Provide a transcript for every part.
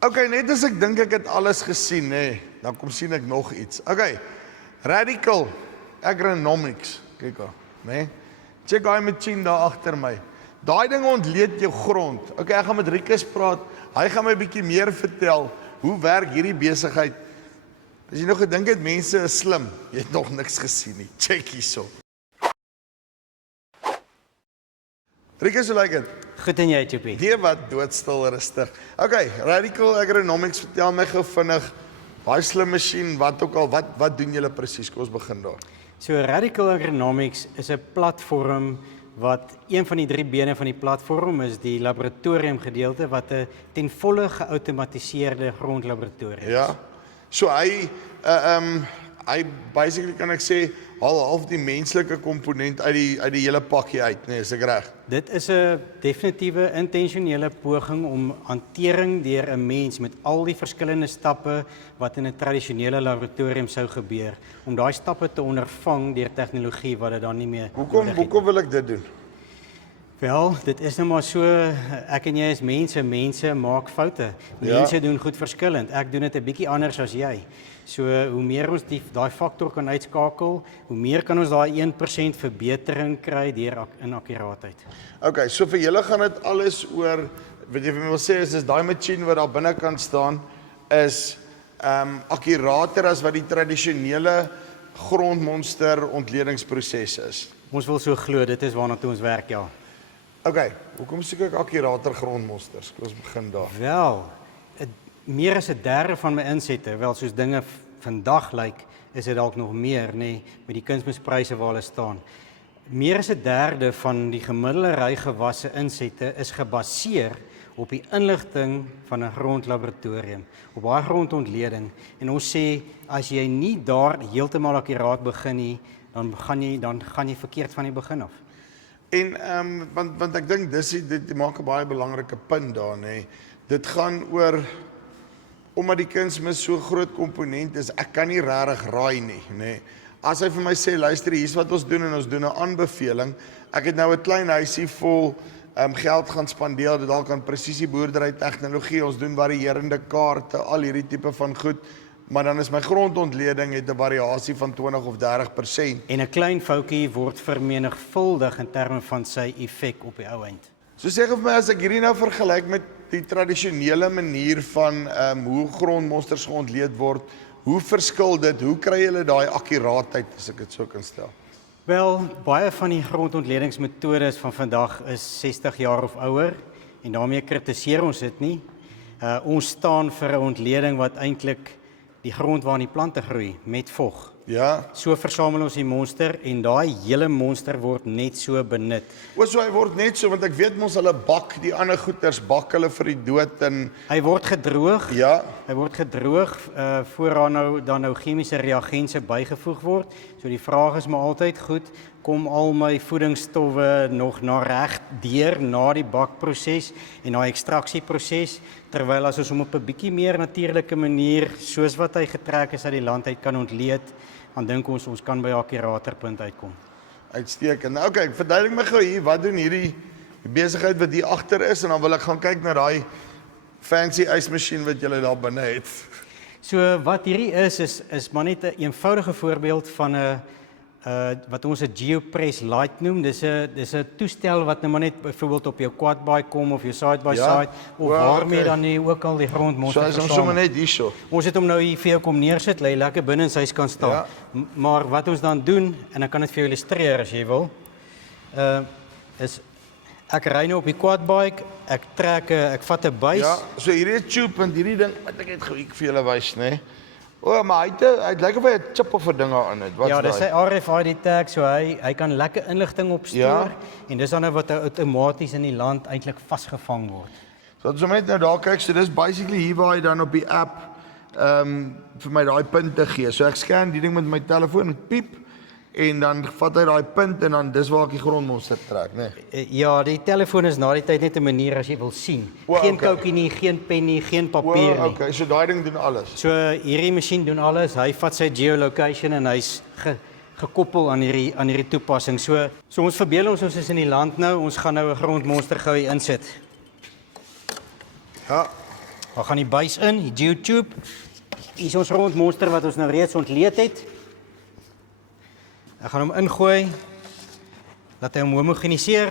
Okay, net as ek dink ek het alles gesien, nee, dan kom sien ek nog iets. Okay, Radical Agronomics, kyk al, nee. Check daai machine daar agter my. Daai ding ontleed jou grond. Okay, ek gaan met Rikus praat. Hy gaan my 'n bietjie meer vertel hoe werk hierdie besigheid. As jy nog gedink het mense is slim, jy het nog niks gesien nie. Check hierso. Rikus, hoe lyk dit? Goed en jy, Tjopie? Nee, wat doodstil rustig. Okay, Radical Agronomics, vertel my gou vinnig, daai slim masjien, wat ook al, wat doen julle presies? Kom ons begin daar. So Radical Agronomics is 'n platform wat een van die 3 bene van die platform is die laboratorium gedeelte wat 'n ten volle geautomatiseerde grondlaboratorium is. Ja. So hy basically kan ek sê half die menslike komponent uit die hele pakkie uit, nee, is ek reg? Dit is 'n definitiewe intentionele poging om hantering deur 'n mens met al die verskillende stappe wat in 'n tradisionele laboratorium sou gebeur, om daai stappe te ondervang deur tegnologie wat dit dan nie meer Hoekom wil ek dit doen? Wel, dit is nou maar so, ek en jy is mense maak foute. Mense doen goed verskillend. Ek doen dit 'n bietjie anders as jy. So hoe meer ons daai faktor kan uitskakel, hoe meer kan ons daai 1% verbetering kry deur inakkuraatheid. Okay, so vir julle gaan dit alles oor, wat jy vir my wil sê is daai masjien wat daar binnekant staan is akkurater as wat die tradisionele grondmonster ontledingsproses is. Ons wil so glo, dit is waarna toe ons werk, ja. Okay, hoekom soek ek akkurater grondmonsters? Kom ons begin daar. Wel, meer as 1/3 van my insette, wel soos dinge vandag lyk, is dit dalk nog meer, nee, met die kunsmispryse waar hulle staan. Meer as 1/3 van die gemiddelde rygewasse insette is gebaseer op die inligting van 'n grondlaboratorium, op daai grondontleding. En ons sê, as jy nie daar heeltemal akkuraat begin nie, dan gaan jy verkeerd van die begin af. En want ek dink dit maak 'n baie belangrike punt daar, nê. Dit gaan oor omdat die kunsmis so groot komponent is, ek kan nie regtig raai nie, nê. As hy vir my sê, luister, hier's wat ons doen en ons doen 'n aanbeveling. Ek het nou 'n klein huisie vol geld gaan spandeer, dit dalk aan presisieboerdery tegnologie, ons doen varierende kaarte, al hierdie tipe van goed. Maar dan is my grondontleding het 'n variasie van 20 of 30%. En 'n klein foutjie word vermenigvuldig in terme van sy effek op die ou eind. So sê vir my, as ek hierdie nou vergelyk met die tradisionele manier van hoe grondmonsters geontleed word, hoe verskil dit? Hoe kry julle daai akkuraatheid, as ek dit so kan stel? Wel, baie van die grondontledingsmetodes van vandag is 60 jaar of ouer en daarmee kritiseer ons dit nie. Ons staan vir 'n ontleding wat eintlik die grond waarin die plante groei, met vog. Ja. So versamel ons die monster en daai hele monster word net so benut. So hy word net so, want ek weet mos hulle bak, die ander goeters bak hulle vir die dood en Hy word gedroog. ja, Hy word gedroog voor dan nou chemiese reagense bygevoeg word. So die vraag is maar altyd, goed, kom al my voedingsstowwe nog na reg deur na die bakproses en daai ekstraksieproses, terwyl as ons hom op 'n bietjie meer natuurlike manier, soos wat hy getrek is uit die land uit kan ontleed, dan dink ons kan by 'n akkurater punt uitkom. uitstekend. Nou okay, verduidelik my gou hier, wat doen hierdie besigheid wat hier agter is, en dan wil ek gaan kyk na daai fancy ysmasjien wat julle daar binne het. So wat hierdie is maar net 'n eenvoudige voorbeeld van 'n wat ons 'n GeoPress Lite noem. Dis 'n toestel wat nou maar net byvoorbeeld op jou quadbike kom of jou side by side of waarmee dan nie ook al die grondmonster So is sommer net hierso. Ons het hom nou hier vir jou kom neersit, lê lekker binne in sy huis kan staan. Ja. Maar wat ons dan doen, en ek kan dit vir jou illustreer as jy wil, is ek ry nou op die quadbike, ek vat 'n buis. Ja, so hierdie is tube en hierdie ding, wat ek het gou vir julle wys, nê. O, maar hy lyk of hy 'n chip of 'n ding aan het. Wat Ja, is dis sy daai? RFID tag, so hy kan lekker inligting opstoor Ja. en dis dan nou wat outomaties in die land eintlik vasgevang word. So as ons net nou daar kyk, so dis basically hier waar hy dan op die app vir my daai punte gee. So ek scan die ding met my telefoon en piep en dan vat hy daai punt en dan dis waar ek die grondmonster trek, né? Ja, die telefoon is na die tyd net 'n manier as jy wil sien. O, Geen okay. koutjie nie, geen pen nie, geen papier nie. Okay, so daai ding doen alles. So hierdie masjien doen alles. Hy vat sy geolocation en hy's gekoppel aan hierdie toepassing. So ons verbeel ons is in die land nou. Ons gaan nou 'n grondmonster gou hier insit. Ja. Dan gaan die buis in, die geotube. Hier is ons rondmonster wat ons nou reeds ontleed het. Ek gaan hom ingooi. Laat hy hom homogeniseer.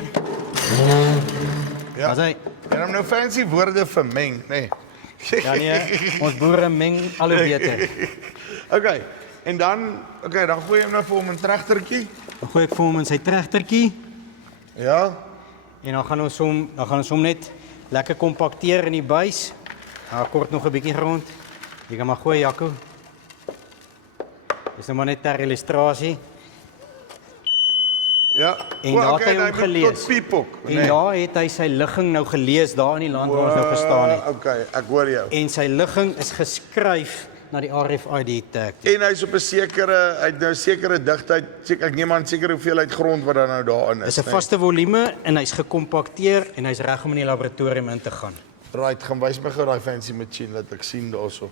Ja. As hy En hom nou fancy woorde vermeng, nee. ja nee, ons boere meng al hoe beter. Okay. En dan gooi jy hom nou vir hom 'n tregtertjie. Dan gooi ek vir hom in sy tregtertjie Ja. en dan gaan ons hom net lekker kompakteer in die buis. Kort nog 'n bietjie grond. Jy kan maar gooi, Jaco. Dis nou maar net ter illustrasie. Ja. En daar het hy hom moet gelees. Tot piepok. En daar het hy sy ligging nou gelees daar in die land waar ons nou gestaan het. Okay, ek hoor jou. En sy ligging is geskryf na die RFID tag. En hy's op 'n sekere digtheid, ek neem aan sekere hoeveelheid grond wat dan nou daarin is. Dis 'n vaste volume en hy's gekompakteer en hy's reg om in die laboratorium in te gaan. Right, gaan wys my gou daai fancy machine wat ek sien daarso.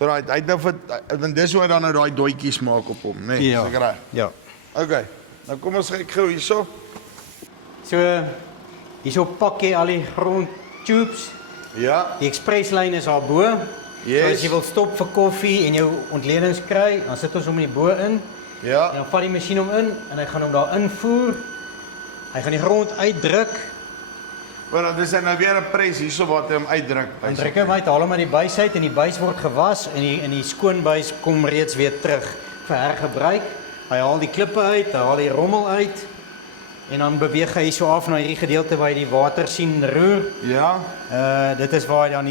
Right, hy het nou want dis hoe hy dan nou daai doetjies maak op hom, né? Ja. Seker reg. Ja. Okay. Nou kom ons kyk gou hierso. So hierso pak jy al die grond tubes. Ja. Die expresslyn is daar bo. Yes. So as jy wil stop vir koffie en jou ontledings kry, dan sit ons hom in die bo in. Ja. En dan vat die masjien hom in en hy gaan hom daar invoer. Hy gaan die grond uitdruk. Maar dan is hy nou weer 'n pres hierso wat hy hom uitdruk. Dan druk hy hom uit, haal hom uit die buis uit en die buis word gewas en die skoon buis kom reeds weer terug vir hergebruik. Hy haal die klippe uit, hy haal die rommel uit en dan beweeg hy so af na hierdie gedeelte waar jy die water sien roer. Ja. Dit is waar hy dan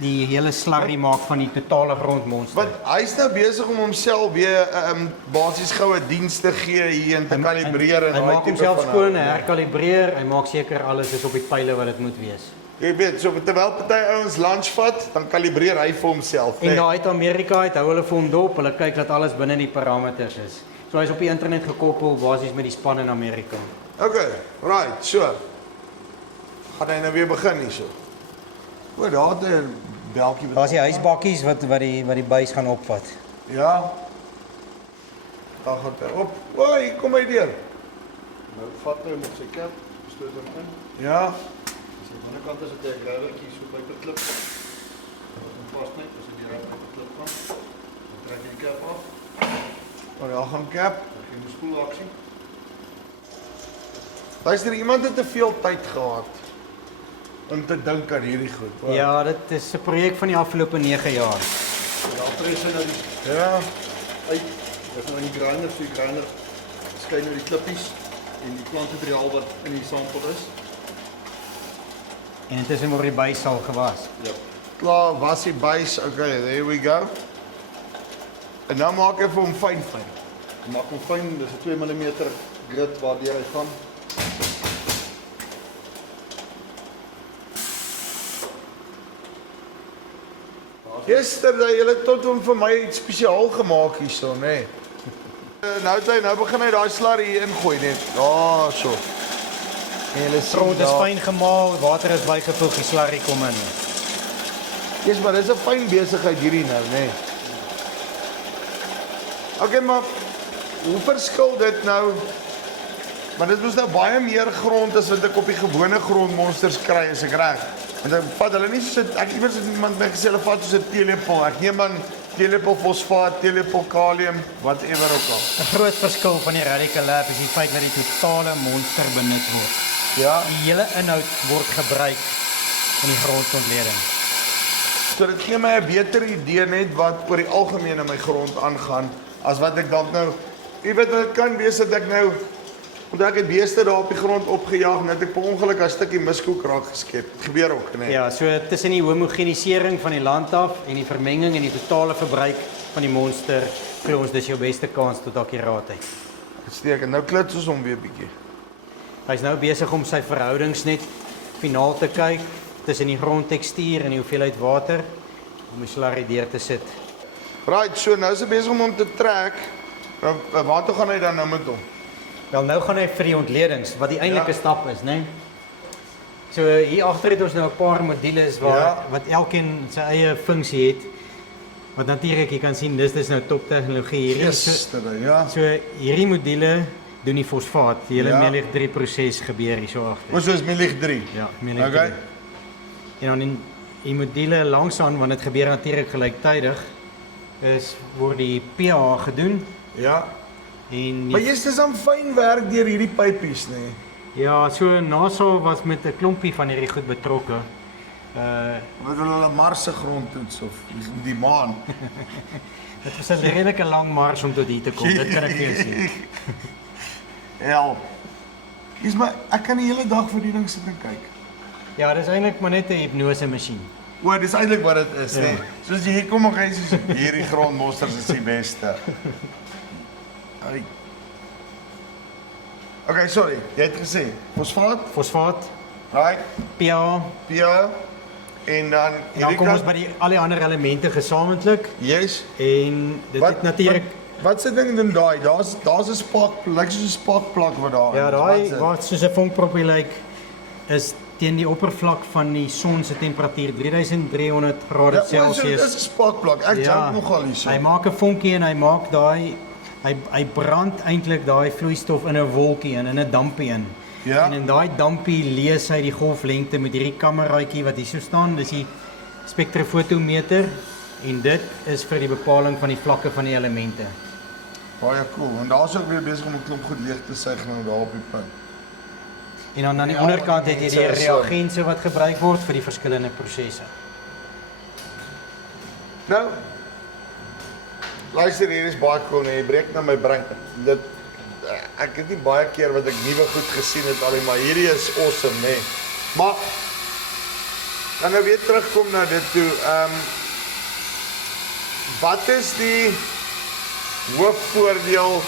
die hele slurry maak van die totale grondmonster. Want hy's nou besig om homself weer basies goue diens te gee hier en te kalibreer en Hy daai maak tipe homself van skoon, hy herkalibreer, hy maak seker alles is op die pyle wat dit moet wees. Jy weet, so terwyl party ouens lunch vat, dan kalibreer hy vir homself, En daar uit Amerika uit hou hulle vir hom dop, hulle kyk dat alles binne die parameters is. So hy's op die internet gekoppel basies met die span in Amerika. Okay, right, so. Gaan hy nou weer begin hierso. O, daar het 'n beltjie. Daar's die huisbakkies wat die buis gaan opvat. Ja. Daar gaan hy op. O, hier kom hy deur. Nou vat hy met sy cap, stoot hom in. Ja. Aan die ander kant is dit 'n grawertjie so by die klip. Dan pas net as jy reg op die klip gaan. Dan trek jy die cap af. Maar daar gaan cap. Dan gee jy 'n spoelaksie. Luister, iemand het te veel tyd gehad om te dink aan hierdie goed. Wow. Ja, dit is 'n projek van die afgelope 9 jaar. So daar pres hy nou die Ja. uit. Dis nou in die grinder, so die grinder skei nou die klippies en die plantmateriaal wat in die sampel is. En intussen word die buis al gewas. Ja. Klaar, was die buis. Okay, there we go. En nou maak ek vir hom fyn. Maak hom fyn, dis 'n 2 mm grit waardeur hy gaan. Yesterday, julle het tot hom vir my iets spesiaal gemaak hierso, nê. Nou begin hy daai slurry hier ingooi net. Daarso. En julle sien Grond is daar. fyn gemaal, water is bygevoeg, die slurry kom in. Yes, maar dis 'n fyn besigheid hierdie nou, nê. Okay, maar hoe verskil dit nou? Want dit moes nou baie meer grond as wat ek op die gewone grondmonsters kry, is ek reg? Want dan vat hulle nie so ek iewers het iemand my gesê hulle vat so 'n teelepel. Ek neem aan teelepel fosfaat, teelepel kalium, whatever ook al. 'n Groot verskil van die Radical Lab is die feit dat die totale monster benut word. Ja. Die hele inhoud word gebruik in die grondontleding. So dit gee my 'n beter idee net wat oor die algemeen in my grond aangaan as wat ek dalk nou, jy weet wat dit kan wees dat ek nou omdat ek het beeste daar op die grond opgejaag en dat ek per ongeluk 'n stukkie miskoek raak geskep. Dit gebeur ook, né? Ja, so tussen die homogenisering van die land af en die vermenging en die totale verbruik van die monster, glo ons dis jou beste kans tot akkuraatheid. Uitstekend. Nou klits ons hom weer bietjie. Hy's nou besig om sy verhoudings net finaal te kyk tussen die grondtekstuur en die hoeveelheid water om die slurry deur te sit. Right, so nou is hy besig om hom te trek. Nou, waar toe gaan hy dan nou met hom? Wel nou gaan hy vir die ontledings wat die eintlike stap is, né? So hier agter het ons nou 'n paar modules wat elkeen sy eie funksie het. Wat natuurlik jy kan sien dis nou top tegnologie hierdie. Ja. So hierdie module doen die fosfaat, die hele Melig 3 proses gebeur hier so agter. Ons is Melig 3. Ja, Melig 3. Okay. En dan die module langsaan, want dit gebeur natuurlik gelyktydig, word die pH gedoen Ja. en Maar jy's dis aan fyn werk deur hierdie pypies, nê? ja, so NASA was met 'n klompie van hierdie goed betrokke. Wat wil hulle Mars se grond toets of die maan? Dit was 'n redelike lang mars om tot hier te kom, dit kan ek vir jou sê. Help. Dis maar ek kan die hele dag vir die ding sit en kyk. Ja, dis eintlik maar net 'n hipnose masjien. O, dis eintlik wat dit is, Ja. nê. Soos jy hier kom en jy sê hierdie grondmonsters is die beste. Ai. Okay, sorry. Jy het gesê fosfaat, Fosfaat, right? pH, pH en dan dan kom ons by al die ander elemente gesamentlik Yes. en dit het natuurlik Wat se ding dan daai? Daar's 'n spark, lyk soos 'n sparkplak wat daar ja, is. daai Wat is dit? wat soos 'n vonkproppie lyk is teen die oppervlak van die son se temperatuur 3300 grade Ja, dis Celsius. 'n sparkplak. Ek jump nogal hierso. Hy maak 'n vonkie en hy maak daai hy brand eintlik daai vloeistof in 'n wolkie in 'n dampie in. Ja. En in daai dampie lees hy die golflengte met hierdie kameraatjie wat hier so staan. Dis die spektrofotometer en dit is vir die bepaling van die vlakke van die elemente. Baie cool. En daar's ook weer besig om 'n klomp goed leeg te suig nou daar op die punt. En dan aan die Ja, onderkant het jy die mense is so. reagense wat gebruik word vir die verskillende prosesse. Nou. Luister, hier is baie cool, nee, jy breek nou my brein. Dit ek het nie baie keer wat ek nuwe goed gesien het al nie, maar hierdie is awesome, nê. Maar dan nou weer terugkom na dit toe. Wat is die hoofvoordeel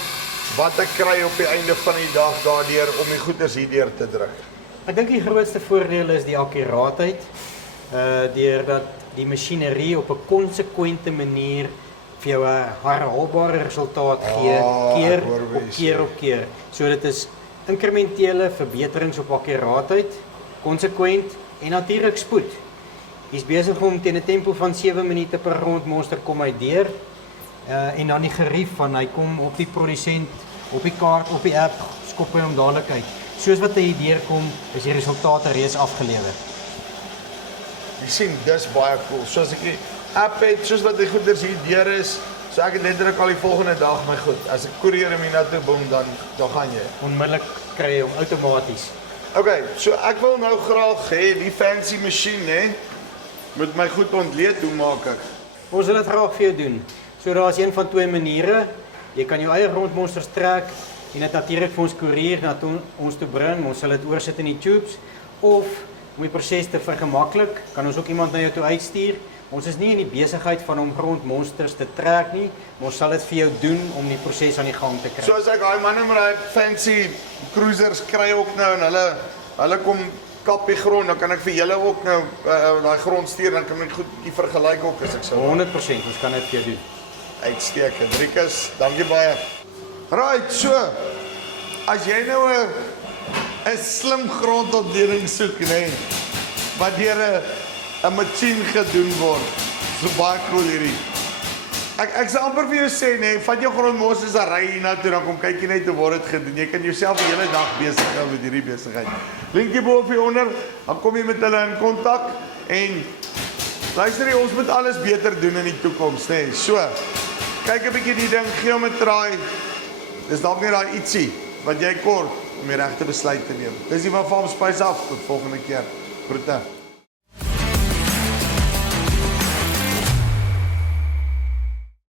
wat ek kry op die einde van die dag daardeur om die goeders hierdeur te druk? Ek dink die grootste voordeel is die akkuraatheid. Deurdat die masjinerie op 'n konsekwente manier vir jou 'n herhaalbare resultaat gee, keer ek hoor wat op jy keer sê. op keer. So dit is inkrementele verbeterings op akkuraatheid, konsekwent en natuurlik spoed. Hy's besig om teen 'n tempo van 7 minute per rondmonster kom hy deur. En dan die gerief van hy kom op die produsent, op die kaart, op die app, skop hy hom dadelik uit. Soos wat hy hier deurkom, is die resultate reeds afgelewer. Jy sien, dis baie cool. Soos ek die app het, soos wat die goeders hier deur is, so ek het letterlik al die volgende dag my goed. As ek koerier hom hiernatoe boom, dan gaan jy. Onmiddellik kry jy hom outomaties. Okay, so ek wil nou graag hê die fancy masjien, hè, moet my goed ontleed. Hoe maak ek? Ons wil dit graag vir jou doen. So daar's een van twee maniere. Jy kan jou eie rondmonsters trek en dit natuurlik vir ons koerier na ons toe bring. Ons sal dit oorsit in die tubes of om die proses te vergemaklik, kan ons ook iemand na jou toe uitstuur. Ons is nie in die besigheid van om rondmonsters te trek nie, maar ons sal dit vir jou doen om die proses aan die gang te kry. So as ek daai manne met daai fancy cruisers kry ook nou en hulle kom kap die grond, dan kan ek vir julle ook nou daai grond stuur, dan kan ek goed bietjie vergelyk ook as ek sou. 100%, ons kan dit vir jou doen. Uitstekend. Rikus, dankie baie. Right, so. As jy nou 'n slim grondontleding soek, nê, wat deur 'n masjien gedoen word. So baie cool hierdie. Ek sal amper vir jou sê, nê, vat jou grondmonsters en ry hiernatoe, dan kom kyk jy net hoe word dit gedoen. Jy kan jouself die hele dag besig hou met hierdie besigheid. Linkie bo of hieronder, dan kom jy met hulle in kontak en luister jy, ons moet alles beter doen in die toekoms, nê. So, kyk 'n bietjie die ding, gee hom 'n try. Dis dalk net daai ietsie wat jy kort om die regte besluit te neem. Dis die van Farm Spice af, tot volgende keer. Groete.